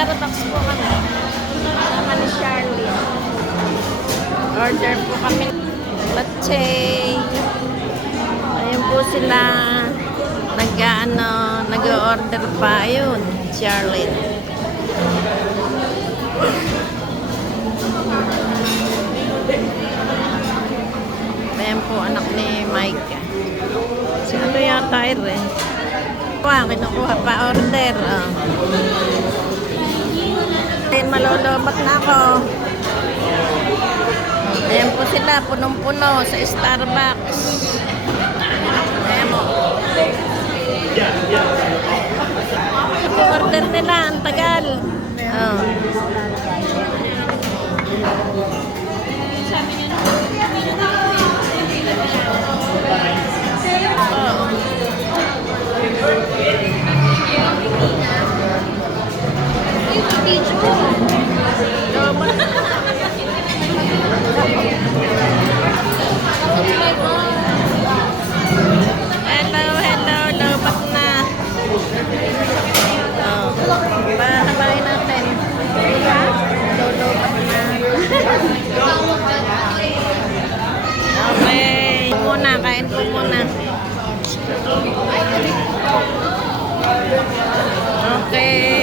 Starbucks po kami. Sama ni Charlie. Order po kami. Latte. Ayun po sila. Nag-order pa. Ayun, Charlie. Ayan po, anak ni Mike. Si ano yata eh. Kinukuha pa order. Malolobat na ako. Ayan po sila, punong-puno sa Starbucks. Ayan mo. Order nila, ang tagal. Oh. Kain po muna. Okay.